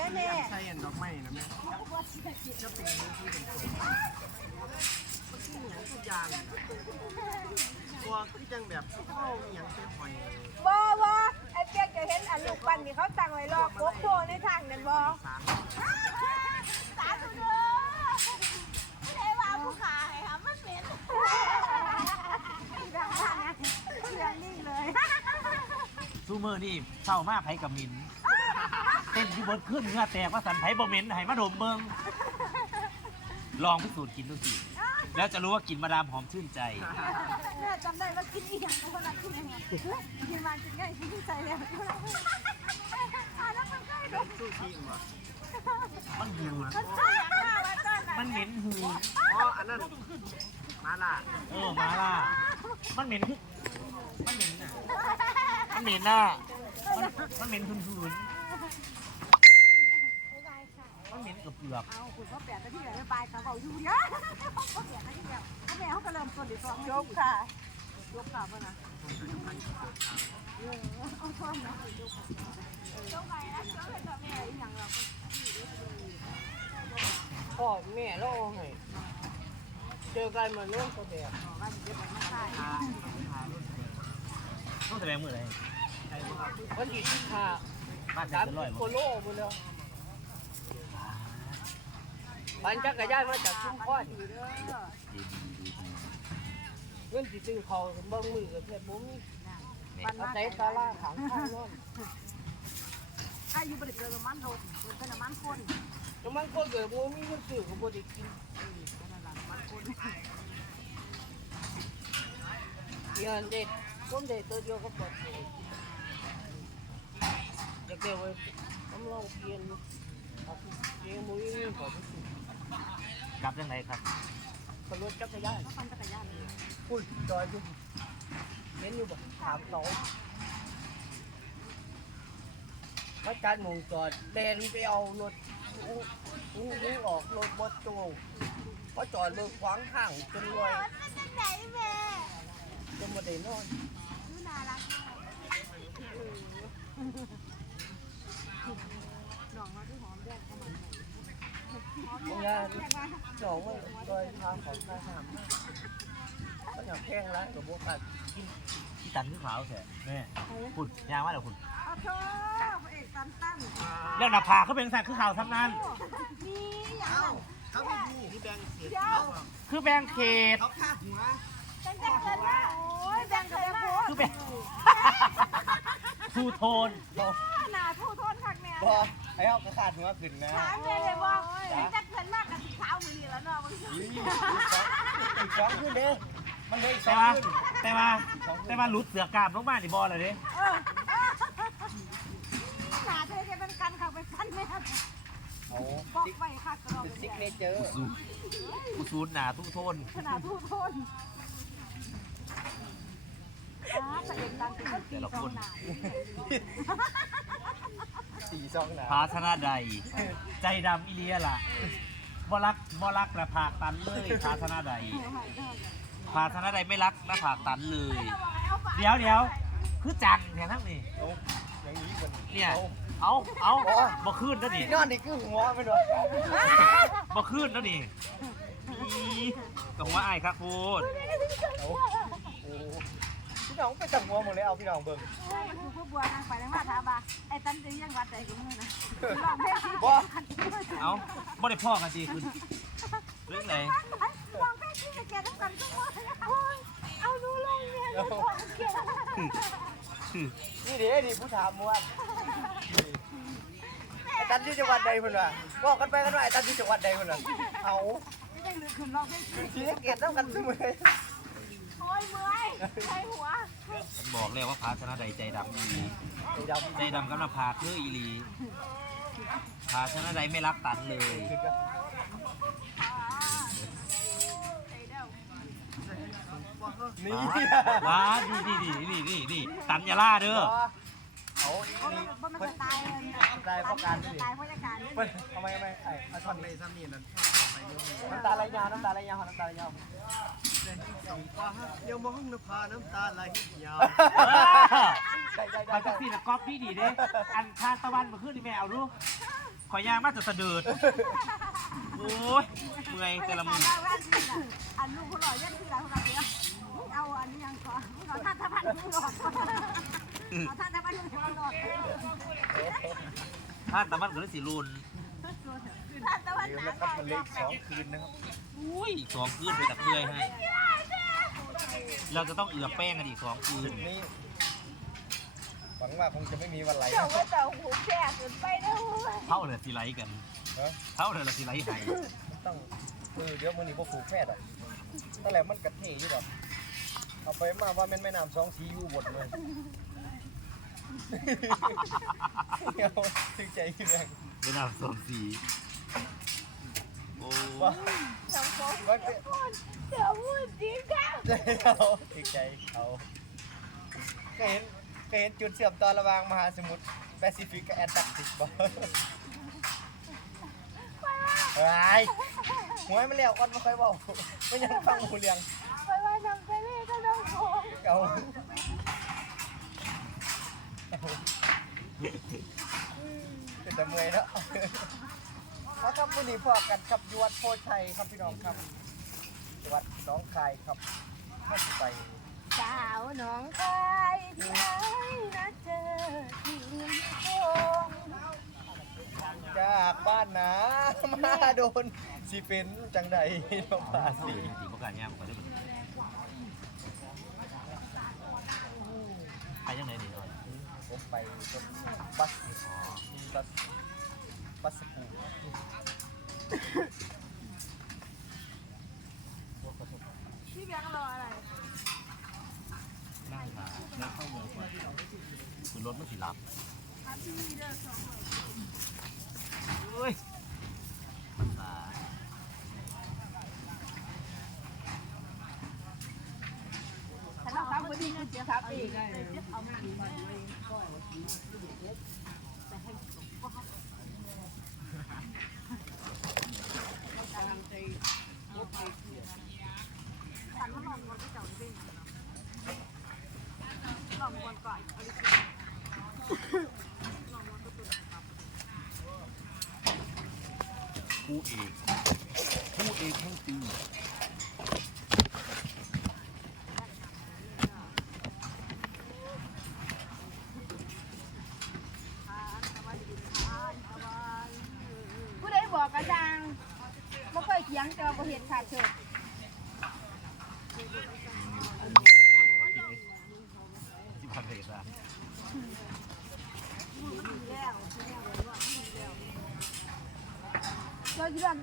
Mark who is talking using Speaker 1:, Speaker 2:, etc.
Speaker 1: แล้วแม่
Speaker 2: ใส่ดอกไม้นะแม่จะเป็นที่เป็นตัวมันคืออย่างทุกอย่างตัวคือจังแบบเข้าอย่างเป็นหอย
Speaker 1: บ่ไอ้เปียกจะเห็นอันลูกปั้นที่เขาตั้งไว้รอโป๊กโผล่ในทางนั่นบ่
Speaker 3: สาธุเด้อไม่ได้ว่าผู้ขายค่ะมันเหม็น
Speaker 1: ดังมากนะเรื่องนิ่งเลย
Speaker 4: ซูเมอร์นี่เศร้ามากไผกับมินเต้นที่บนขึ้นเงือแตกว่าสันไผบ่เหม็นให้มาดมเบิ่งลองพิสูจน์กินดูสิแล้วจะรู้ว่ากินมาดามหอมชื่นใจ
Speaker 1: แม่จำได้ว่ากินอีหยังก็ว่ากินยังไงกินมากินง่ายกินใจแล้วแล้วมันใกล้ดู
Speaker 2: ซูชิเหรอ
Speaker 4: มันหืนมันเหม็นหืน
Speaker 2: อ๋ออันนั้นมาล่ะ
Speaker 4: มาล่ะมันเหม็นคือมันเหม็นน่ะมันเหม็นน่ะมันเหม็นหืนมันเหม็นเกือบ
Speaker 1: เอาคุณพ่อแปะที่ไหนไม่ไปเขาบอกอยู่เยอะพ่อแปะที่แบบพ่อแม่เขาก็เริ่มต้นดีกว่ายกค่ะยกค่ะเพื่อนนะเอาท่อนนะยกค่ะยกไปนะยกไปกับแม่อย่างเรา
Speaker 2: พ่อแม่เราให้เจอกันมาเรื่องตัวแบบ
Speaker 4: ต้องแสดงมืออะไร
Speaker 2: วันที่ที่ขา3 โคโลหมดแล้วปั่นจักรยานมาจากชุมพรเงินสิซื้อเขาเบิ่งมือกับเพื่อนผมอาศัยตาล่าขังข้างนอน
Speaker 1: ถ้าอยู่บริเวณน้ำมันโดนเป็นน้ำมันข้น
Speaker 2: น้ำมันข้นเกิดบ่มีเงินซื้อก็บ่ได้กินเดี๋ยวเด็กคนเด็กตัวเดียวก็ปลอดภัยอยากเดี๋ยวไว้กำลังเปลี่ยนเลี้ยงมุ้ยนี่ก่อน
Speaker 4: กลับยังไงครับ
Speaker 2: ขับรถจักรยาน
Speaker 1: ปั่นจักรยาน
Speaker 2: พูดจอยอยู่เห็นอยู่บ่ถามเขาพระจันทร์มงจอดแดนไปเอารถอู้ออกรถบดโจเพราะจอดเบิกขวางข้างจนลอยจนมาได้นอน
Speaker 1: น่ารักน้องมาที่หอมแดงเข้ามา
Speaker 2: งานน้องมันโดยพาของข้าทำก็อย่างแพงแล้วกับพวกกัน
Speaker 4: ที่ตันคือขาวแท้แม่คุณยางว่าเดี๋ยวคุณ
Speaker 1: โธ่เอกตัน
Speaker 4: แล้วหน้าผากเขาเป็นสัตว์คือขาวทำนั้น
Speaker 1: มีอย่าง
Speaker 2: เขาไม่ดูที่แบงค์เขต
Speaker 4: คือแบงเขต
Speaker 2: เขาฆ่าหัว
Speaker 1: เป็นแบงเกินว่าโอ้ยแบงเกินโพส
Speaker 4: คือแบงทูโทน
Speaker 1: หนาทูโทนคักแม่
Speaker 2: บอไอ้เขาก็ขาดหัวขึ้นนะ
Speaker 1: ถามเลยบอกเป็นแบงเกินมากกับสีขาวมือแล้วเนาะ
Speaker 2: อีกสองขึ้นเด้มันเลยสองขึ้น
Speaker 4: แต่ว่าหลุดเสือกามลงมาในบอลเลยดิ
Speaker 1: หนาเธอจะเป็นกันค่ะเป็นกันแม่บอกไปค่ะกรอบ
Speaker 2: ซิกเนเจอร์
Speaker 4: กูซูนหนาทุกโทน
Speaker 1: ขนาดทูโทน
Speaker 4: แต่ละคน
Speaker 2: 4 2
Speaker 4: ภาชนะใดใจดำอิเลียล่ะบ่รักและผากตันเลยภาชนะใดภาชนะใดไม่รักและผากตันเลยเดี๋ยวคือจังแถมทั้งนี้เนี่ยเอาบ่ขึ้นแล้วนี่
Speaker 2: นอนนี่คือหัวไม่โดน
Speaker 4: บ่ขึ้นแล้วนี่กับหัวไอ้ครับพูด
Speaker 2: พี่น้องไปจับหัวหมดเลยเอาพี่น้องเบิ่ง
Speaker 1: คือพวกบัวนางไปนางมาถามว่าไอ้ตันจะยังวัดใจกับมือนะลองเพลงที่
Speaker 4: เอาบ่ได้พ่อกันดีขึ้นเรื่องไหน
Speaker 1: ลองเพลงที่จะแก่ต้องกันทุกคนเอาดูเลยเนี่ย
Speaker 2: นี่ดิผู้ถามม้วนไอ้ตันที่จังหวัดใดคนละบอกกันไปกันว่าไอ้ตันที่จังหวัดใดคนละเอา
Speaker 1: ยังลืมคืนลองเพลง
Speaker 2: ที่เกียรติต้องกันเสมอ
Speaker 1: โอ้ยเมื่อยใจหัว
Speaker 4: บอกเลยว่าภาชนะใดใจดำอีลีใจดำกับหน้าผากคืออีลีภาชนะใดไม่รักตันเลย
Speaker 2: นี่
Speaker 4: ว้าดีตันอย่าล่าเด้อ
Speaker 2: เอา
Speaker 1: มันตาย
Speaker 2: เพราะการ
Speaker 1: ตายเพราะการ
Speaker 2: ทำไมไอ้เอาท่อนไปซ้ำนี่นั่นน้ำตาไหลยาวเดี๋ยวมองน้ำพาน้ำตาไหลยาว
Speaker 4: ไปจังสี่นะก๊อปพี่ดีเด้อันทานตะวันมาขึ้นนี่แม่เอาดูขอย่างมาจะสะดืดโอ้ยเมื่อยแต่ละมือ
Speaker 1: อันลูกเขาหล่อยันที่ไรเขาเดียวเอาอันนี้ยังก่อนเราท่านทพันธ์หลอดเราท่านทพันธ์หลอด
Speaker 4: ถ้าตะวันก็เลยสิรุน
Speaker 3: ท่านตะวัน
Speaker 2: เดี๋ยว
Speaker 3: หนา
Speaker 2: นะครับมันเล็ก2 คืนนะครับ
Speaker 4: อุ้ยอีก2 คืนไปตักเมื่อยให้ เราจะต้องเอือบแป้งกันอีก2 คืน
Speaker 2: จุดนี้หวังว่าคงจะไม่มีวันไหล
Speaker 3: เจ้าว่าเจ้าหูแก่เกินไปนะเว้ย
Speaker 4: เท่าเลยสิไลกัน
Speaker 2: นะ
Speaker 4: เท่าเลยสิไลให้
Speaker 2: มันต้องเดี๋ยวมื้อนี้บ่ผูกแพทย์อ่ะนั่นแหละมันกระเทอยู่ดอกเอาไปมาว่าแม่นแม่น้ำ2 สีอยู่บดเลยเอาถึงใจเรื่อง
Speaker 4: เวลาสองสีโอ้
Speaker 2: ว่า
Speaker 3: สังคม
Speaker 2: ว่า
Speaker 3: เดี๋ยวพูดจริงค่ะ
Speaker 2: ใจเขาถึงใจเขาเคยเห็นจุดเชื่อมต่อระหว่างมหาสมุทรแปซิฟิกกับแอนตาร์กติกบ่ไอ้หวยมันเลี้ยวก่อนไม่ค่อยเว้าไม่ยังฟังหูเรื่อง
Speaker 3: ไปว่าน้ำทะเลก็ต้องโกง
Speaker 2: เอาเป็นแต่เมื่อยแล้วมาครับมื้อนี้พอกันครับอยู่วัดโพชัยครับพี่น้องครับวัดหนองคายครับมาสิไป
Speaker 3: สาวหนองคายที่ไหนนะเจอที่ริมโขง
Speaker 2: จากบ้านนามาโดนสิเป็นจังใดน้องปา
Speaker 4: สี
Speaker 2: สี
Speaker 4: จริงๆประกาศย่างไปได้เป็นไปยังไงดีหน่อย
Speaker 2: ผมไปรถบัสบัสสกู
Speaker 3: พี่แบงค์รออะไร
Speaker 4: นั่งมานั่งเข้าเมืองก่อนคือรถไม่สิรับเฮ้ยตาย
Speaker 3: ฉันต้องทำคนที่เสียครับอีก
Speaker 1: ฉันก็ลองวนไปเจ้าจริงลองวนก่อนเอาดิ
Speaker 4: คู่เอกแห่งปี
Speaker 3: ผู้ใดบอกกระจังไม่เคยเถียงแต่ว่าเห็นขาดเชิด
Speaker 4: ที่พันเดชอะ
Speaker 3: เราจะเรื่อง